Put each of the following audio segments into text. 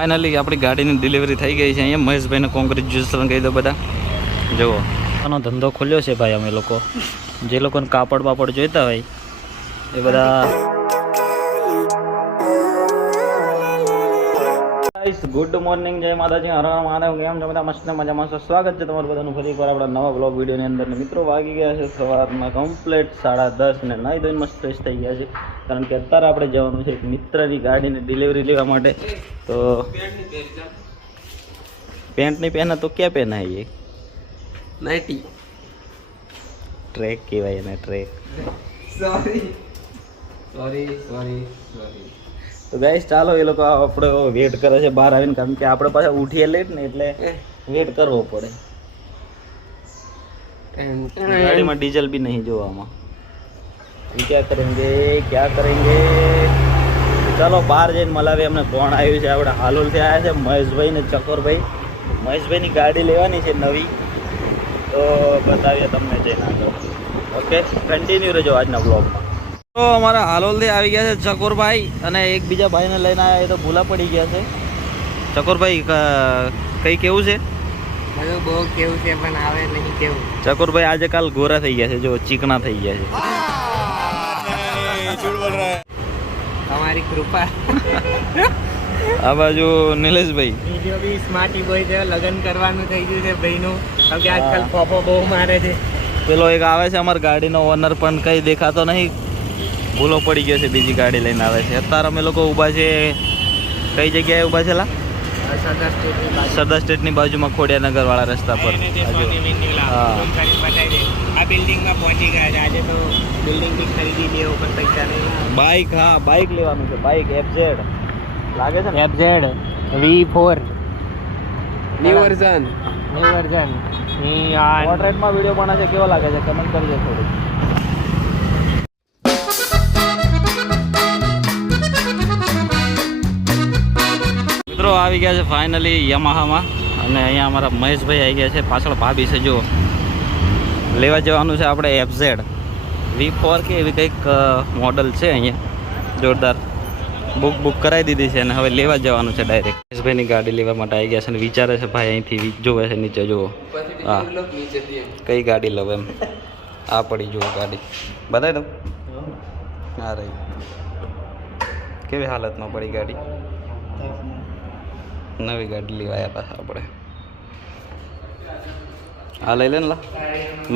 Finally આપણી ગાડીની delivery થઈ ગઈ છે. અહીંયા મહેશભાઈને કોંગ્રેચ્યુલેશન કહી દો બધા. જુઓ આનો ધંધો ખુલ્યો છે ભાઈ. અમે લોકો જે લોકોને કાપડ બાપડ જોઈતા હોય એ બધા. ગુડ મોર્નિંગ, જય માતાજી, હર હર મહાદેવ. કેમ છો બધા? મસ્ત મજામાં છો? સ્વાગત છે તમારું બધાનું ફરી એકવાર આપણા નવા બ્લોગ વિડીયોની અંદર. મિત્રો વાગી ગયા છે સવારમાં કમ્પ્લીટ 10:30 ને નાહી ધોઈને મસ્ત ફ્રેશ થઈ ગયા છે. કારણ કે અત્યારે આપણે જવાનું છે એક મિત્રની ગાડીની ડિલિવરી લેવા માટે. તો પેન્ટ નહીં પહેના તો ક્યાં પહેનાય? નાઇટી ટ્રેક કહેવાય એને, ટ્રેક. સોરી. તો ગાઈસ ચાલો, એ લોકો આપણે વેટ કરે છે બહાર આવીને. કારણ કે આપણે પાછા ઉઠીએ લેટ ને એટલે વેટ કરવો પડે. ગાડીમાં ડીઝલ બી નહીં જોવામાં. ક્યાં કરેંગે. ચાલો બહાર જઈને મલાવી અમને કોણ આવ્યું છે. આપણે હાલોલથી આવ્યા છે મહેશભાઈ ને ચકોરભાઈ. મહેશભાઈની ગાડી લેવાની છે નવી, તો બતાવીએ તમને જઈને આગળ. ઓકે, કન્ટિન્યુ રહેજો આજના બ્લોગમાં. તો અમારા હાલોલથી આવી ગયા છે ચકોરભાઈ અને એક બીજા ભાઈને લઈને આવ્યા. એ તો ભૂલા પડી ગયા છે. ચકોરભાઈ કઈ કેવું છે? બહુ કેવું છે પણ આવે નહીં કેવું. ચકોરભાઈ આજે કાલ ગોરા થઈ ગયા છે, જો ચીકણા થઈ ગયા છે. તમારી કૃપા. આ બાજુ નિલેશભાઈ બીજો બી સ્માર્ટી બોય છે. લગ્ન કરવાનું થઈ ગયું છે ભાઈનું. કેમ કે આજકાલ ફોફો બહુ મારે છે. પેલો એક આવે છે અમારી ગાડીનો ઓનર, પણ કઈ દેખાતો નહીં. ભૂલો પડી ગયો છે, બીજી ગાડી લઈને આવે છે. અત્યારે અમે લોકો ઊભા છે કઈ જગ્યાએ ઊભા છે? સરદાર સ્ટેટની બાજુમાં ખોડિયાનગર વાળા રસ્તા પર. આ બિલ્ડિંગમાં પહોંચી ગયા છે. આજે તો બિલ્ડિંગ બી ખરીદી લેવો પણ પૈસા નહીં. બાઇક, હા બાઇક લેવાનું છે. બાઇક FZ લાગે છે ને? FZ V4 new version. પોર્ટ્રેટમાં વિડીયો બના છે, કેવો લાગે છે? કમેન્ટ કરજો થોડું. મિત્રો આવી ગયા છે ફાઇનલી યમાહામાં. અને અહીંયા અમારા મહેશભાઈ આવી ગયા છે. પાછળ ભાભી છે, જુઓ. લેવા જવાનું છે આપણે FZ V4 કે એવી કંઈક મોડલ છે. અહીંયા જોરદાર બુક કરાવી દીધી છે અને હવે લેવા જવાનું છે ડાયરેક્ટ. મહેશભાઈની ગાડી લેવા માટે આવી ગયા છે અને વિચારે છે ભાઈ અહીંથી જોવે છે નીચે. જુઓ હા, કઈ ગાડી લઉં એમ. આ પડી જુઓ ગાડી, બતાવી દઉં. હા રહી. કેવી હાલતમાં પડી ગાડી? નવી ગાડી લેવાયા પાછા આપણે. આ લઈ લે ને લા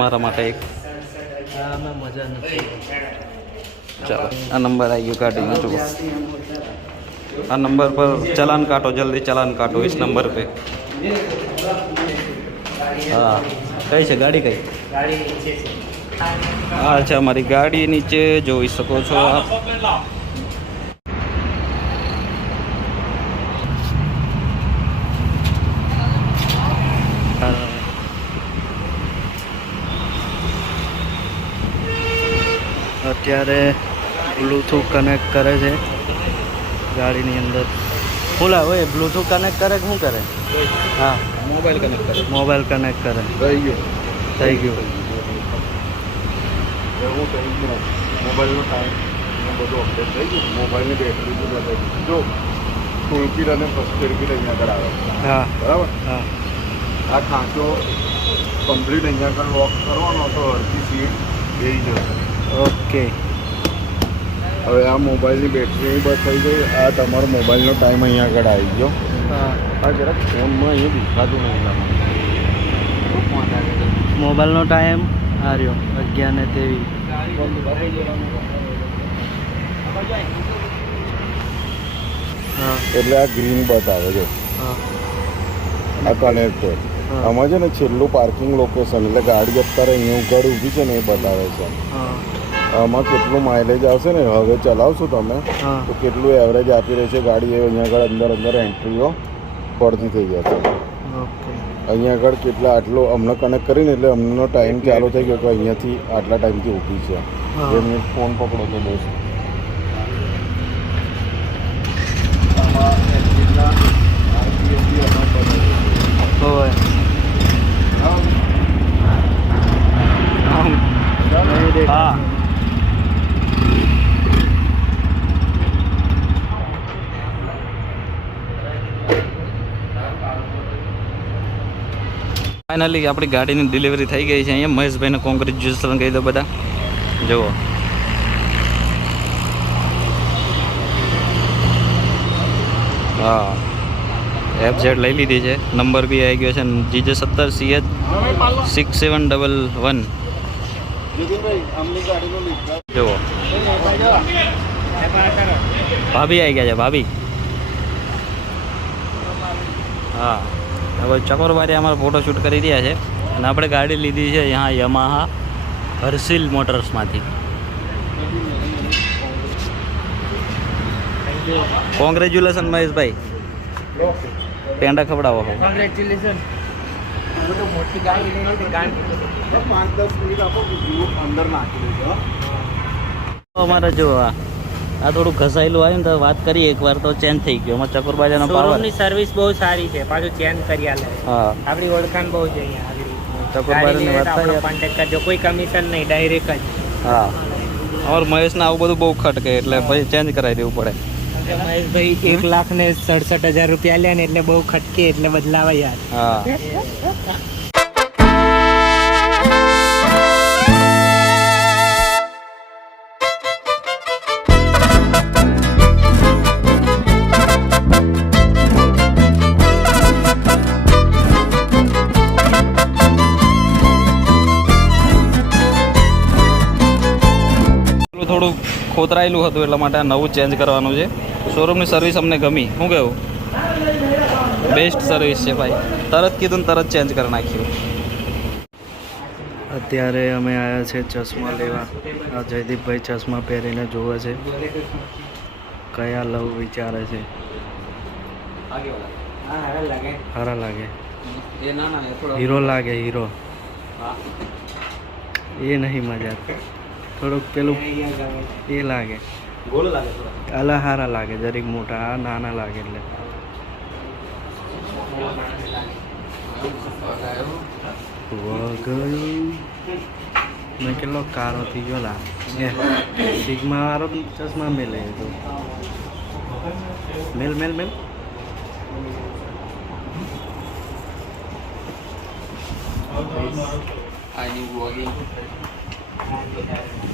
મારા માટે એક. મજા નથી. ચાલો, આ નંબર આવી ગયો ગાડીનો. જુઓ આ નંબર પર ચલાન કાટો, જલ્દી ચલાન કાટો इस नंबर पे. હા, કઈ છે ગાડી? કઈ? હા છે અમારી ગાડી નીચે જોઈ શકો છો આપ. અત્યારે બ્લૂટૂથ કનેક્ટ કરે છે ગાડીની અંદર. ખુલા હોય બ્લૂટૂથ કનેક્ટ કરે કે શું કરે? હા, મોબાઈલ કનેક્ટ કરે. મોબાઈલ કનેક્ટ કરે. થઈ ગયું. મોબાઈલનો ટાઈમ બધું અપડેટ થઈ ગયું. મોબાઈલની બેટરી જો ટૂલકીટ અને ફર્સ્ટ એડ કીટ અહીંયા આગળ આવે. હા બરાબર. હા, આ ખાંચો કમ્પ્લીટ અહીંયા આગળ લોક કરવાનો તો અડધી સીટ બેસી જશે. ઓકે. હવે આ મોબાઈલની બેટરી બસ થઈ ગઈ. આ તમારો મોબાઈલનો ટાઈમ અહીંયા આગળ આવી ગયો. હા, આ જરાક ફોનમાં અહીંયા દેખાતું નહીં. મોબાઈલનો ટાઈમ આ રહ્યો 11:23. હા, એટલે આ ગ્રીન બતાવે છે. હા, આ કનેક્ટર. આમાં છે ને છેલ્લું પાર્કિંગ લોકેશન, એટલે ગાડી અત્યારે અહીંયા ઉઘાડ ઊભી છે ને એ બતાવે છે. હા, આમાં કેટલું માઇલેજ આવશે ને હવે ચલાવશો તમે હા. તો કેટલું એવરેજ આપી રહી છે ગાડી એ અહીંયા આગળ અંદર એન્ટ્રીઓ પડતી થઈ જશે. ઓકે. અહીંયા આગળ કેટલા આટલો અમને કનેક્ટ કરીને એટલે અમનો ટાઈમ ચાલુ થઈ ગયો કે અહીંયાથી આટલા ટાઈમથી ઊભી છે. 2 મિનિટ ફોન પકડો તો દોસ્ત. હા, ફાઇનલી આપણી ગાડીની ડિલિવરી થઈ ગઈ છે. અહીંયા મહેશભાઈને કોંગ્રેચ્યુલેશન કહી દો બધા. જુઓ હા FZ લઈ લીધી છે. નંબર બી આવી ગયો છે GJ17CH 6711. જુઓ ભાભી આવી ગયા છે ભાભી. હા હવે ચકોરબારી અમારે ફોટોશૂટ કરી રહ્યા છે અને આપણે ગાડી લીધી છે અહીંયા યમાહા હર્ષિલ મોટર્સમાંથી. કોંગ્રેચ્યુલેશન મહેશભાઈ. પેંડા ખવડાવો. કોંગ્રેચ્યુલેશન. મોટી ગાડી લઈને ગાડી 5-10 મિનિટ આપો અંદર નાખી દેજો. અમારે જો આ થોડું ઘસાયેલું આવ્યું ને તો વાત કરીએ એકવાર તો ચેન્જ થઈ ગયો. અમારે ચકોરબાજાનો પાવર. શોરૂમની સર્વિસ બહુ સારી છે, પાછું ચેન્જ કરી આલે. હા આપણી ઓળખાણ બહુ છે અહીંયા આગળ. ચકોરબાજાની વાત થાય. કોન્ટેક્ટ કરજો, કોઈ કમિશન નહીં, ડાયરેક્ટ જ. હા અમારે મહેશને આવું બધું બહુ ખટકે એટલે પછી ચેન્જ કરાવી દેવું પડે. મહેશભાઈ 1,67,000 રૂપિયા લે ને એટલે બહુ ખટકે એટલે બદલાવા યાર. હા થોડું ખોતરાયેલું હતું એટલા માટે આ નવું ચેન્જ કરવાનું છે. શોરૂમની સર્વિસ અમને ગમી. શું કહેવું? બેસ્ટ સર્વિસ છે ભાઈ. તરત કીધું ને તરત ચેન્જ કરી નાખ્યું. અત્યારે અમે આવ્યા છે ચશ્મા લેવા. આ જયદીપભાઈ ચશ્મા પહેરીને જોવે છે કયા લવ વિચારે છે. સારા લાગે. હીરો લાગે હીરો. એ નહીં મજા. થોડુંક પેલું એ લાગે અલા હારા લાગે જરીક મોટા. આ નાના લાગે એટલે મેં કેટલો કારો થઈ ગયો લા. સિગ્મા વાળો ચશ્મા મેલે તો મેલ મેલ મેલ.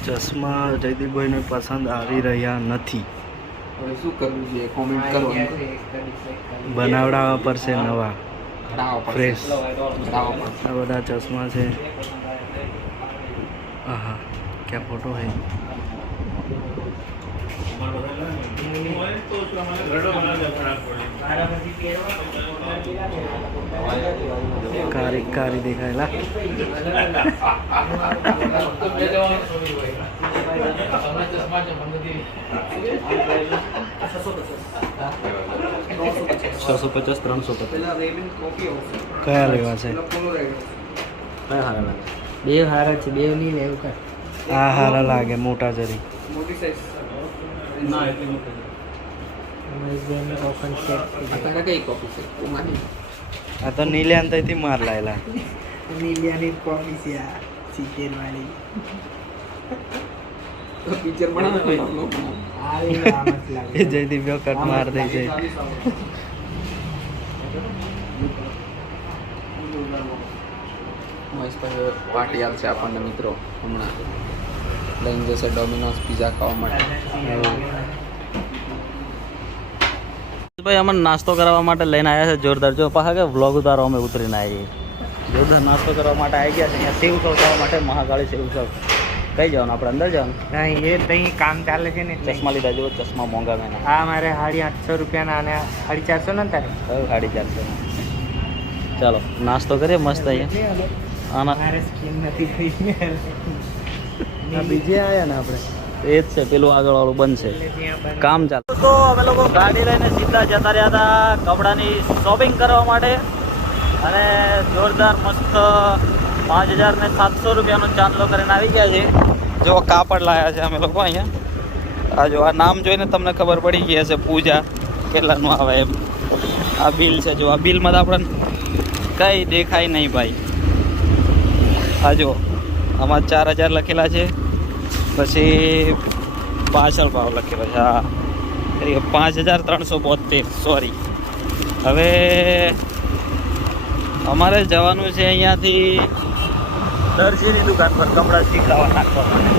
ચશ્મા જયદીપભાઈને પસંદ આવી રહ્યા નથી. શું કરવું છે? કોમેન્ટ કરો. બનાવડાવવા પડશે નવા ફ્રેશ. આ બધા ચશ્મા છે. હા ક્યાં ફોટો હે? કારી કારી દેખાયેલા. કયા લેવા છે? કયા હારા લાગે? બે હારા છે, બે નહીં લેવું કર. આ હારા લાગે મોટા જરી. મોટી સાઈઝ ના એટલી મોટી. આ તો નીલ્યાન થી માર લાયેલા. નીલિયાની કોપી છે આ સિત્તેર વાળી. પિક્ચર બનાવે એ જયદીપ કટ માર દે છે. પાર્ટી આવશે આપણને મિત્રો હમણાં લઈને જશે ડોમિનોઝ પિઝા ખાવા માટે. ભાઈ અમને નાસ્તો કરવા માટે લઈને આવ્યા છે જોરદાર. જો પાછા કે વ્લોગ ઉતારો અમે ઉતરીને આવી જોરદાર નાસ્તો કરવા માટે આવી ગયા છે. અહીંયા સેવ સૌ ખાવા માટે મહાકાળી સેવ સૌ. કઈ જવાનું આપણે અંદર જવાનું? નહીં એ ત્યાં કામ ચાલે છે ને. ચશ્મા લીધા જુઓ. ચશ્મા મોંઘા મેં. હા મારે 850 રૂપિયાના અને 450 ને તારે 450. ચાલો નાસ્તો કરીએ મસ્ત અહીંયા. આના મારે સ્કીન નથી થઈ. બીજે આવ્યા ને આપણે એ જ છે. પેલું આગળ વાળું બનશે કામ ચાલે. તો અમે લોકો ગાડી લઈને સીધા જતા રહ્યા હતા કપડાની શોપિંગ કરવા માટે અને જોરદાર મસ્ત 5,700 રૂપિયાનો ચાંદલો કરીને આવી ગયા છે. જો કાપડ લાવ્યા છે અમે લોકો અહીંયા. આ જો આ નામ જોઈને તમને ખબર પડી ગઈ હશે પૂજા કેટલાનું આવે એમ. આ બિલ છે. જો આ બિલમાં તો આપણને કંઈ દેખાય નહીં ભાઈ. આ જો આમાં 4,000 લખેલા છે. પછી પાછળ ભાવ લખેલો છે. હા 5,372 સોરી. હવે અમારે જવાનું છે અહીંયાથી દરજીની દુકાન પર કપડાં શીખડાવવા નાખવા માટે,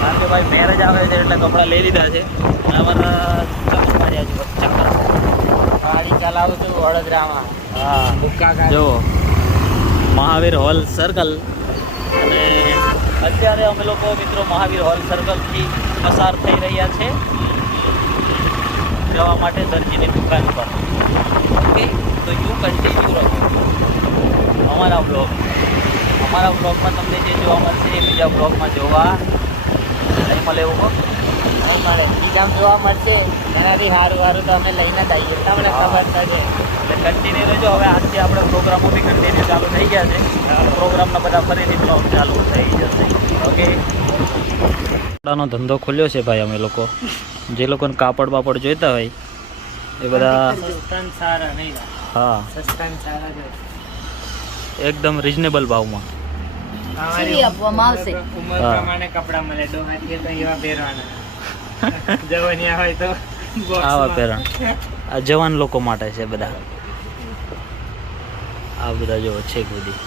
કારણ કે ભાઈ મેરેજ આવે છે એટલે કપડાં લઈ લીધા છે. અને અમારા ચક્કર માર્યા છે ચક્કર. ગાડી ચલાવું છું વડોદરામાં. હા ભૂક્કા ખાય. જો મહાવીર હોલ સર્કલ, અને અત્યારે અમે લોકો મિત્રો મહાવીર હોલ સર્કલથી પસાર થઈ રહ્યા છે જવા માટે દરજીની દુકાન પર. ઓકે, તો યુ કન્ટિન્યુ રહો અમારા બ્લોગમાં. તમને જે જોવા મળશે એ બીજા બ્લોગમાં જોવા નહીં મળે એવું કહો. નહીં મળે, બીજામાં જોવા મળશે. એનાથી સારું તો અમે લઈને જ આવીએ, તમને ખબર પડે. એટલે કન્ટિન્યુ રહેજો. હવે આજથી આપણે પ્રોગ્રામો બી કન્ટિન્યુ ચાલુ થઈ ગયા છે. પ્રોગ્રામના બધા ફરીથી બ્લોગ ચાલુ થઈ જશે. ઓકે, કપડાનો ધંધો ખોલ્યો છે ભાઈ અમે લોકો. જે લોકોને કાપડ બાપડ જોઈતા હોય એ બધા, સસ્તા સારા નહીં, હા સસ્તા સારા છે. એકદમ રિઝનેબલ ભાવમાં. સીવી આપવામાં આવશે. ઉંમર હા. પ્રમાણે કપડાં મળે. ડોહાટીએ તો એવા પહેરવાના. જવાનિયા હોય તો આવા પહેરણ આ જવાન લોકો માટે છે બધા. આ બધા જો છે બધી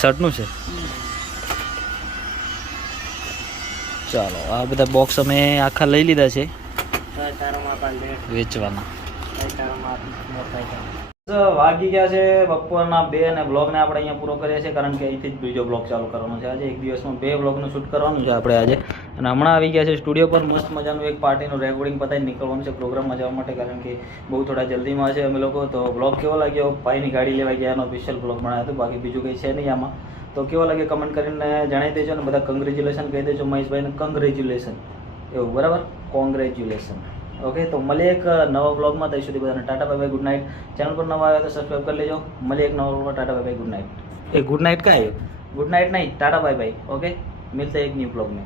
શર્ટનું છે. ચાલો, આ બધા બોક્સ અમે આખા લઈ લીધા છે વેચવાના. વાગી ગયા છે બપોરના 2 અને બ્લોગને આપણે અહીંયા પૂરો કરીએ છીએ, કારણ કે અહીંથી જ બીજો બ્લોગ ચાલુ કરવાનો છે. આજે એક દિવસમાં 2 બ્લોગનું શૂટ કરવાનું છે આપણે આજે. અને હમણાં આવી ગયા છે સ્ટુડિયો પર. મસ્ત મજાનું એક પાર્ટીનું રેકોર્ડિંગ પતાવીને નીકળવાનું છે પ્રોગ્રામમાં જવા માટે, કારણ કે બહુ થોડા જલ્દીમાં છે અમે લોકો. તો બ્લોગ કેવો લાગ્યો? ભાઈની ગાડી લેવા ગયા એનો ઓફિશિયલ બ્લોગ બનાવ્યો હતો, બાકી બીજું કંઈ છે નહીં આમાં. તો કેવો લાગે કમેન્ટ કરીને જણાવી દેજો, અને બધા કંગ્રેચ્યુલેશન કહી દેજો મહેશભાઈને. કંગ્રેચ્યુલેશન એવું બરાબર, કોંગ્રેચ્યુલેશન. ઓકે, તો મળીએ એક નવા બ્લોગમાં. ત્યાં સુધી બધાને Tata bye bye, good night. Channel પર નવા આવ્યા તો સબસ્ક્રાઈબ કરી લેજો. મળીએ એક નવા બ્લોગમાં. ટાટા બાય બાય, ગુડ નાઇટ. એ ગુડ નાઇટ ક્યાં આવ્યો? ગુડ નાઇટ નહીં, ટાટા બાય બાય. ओके, मिलते हैं एक न्यू ब्लॉग में.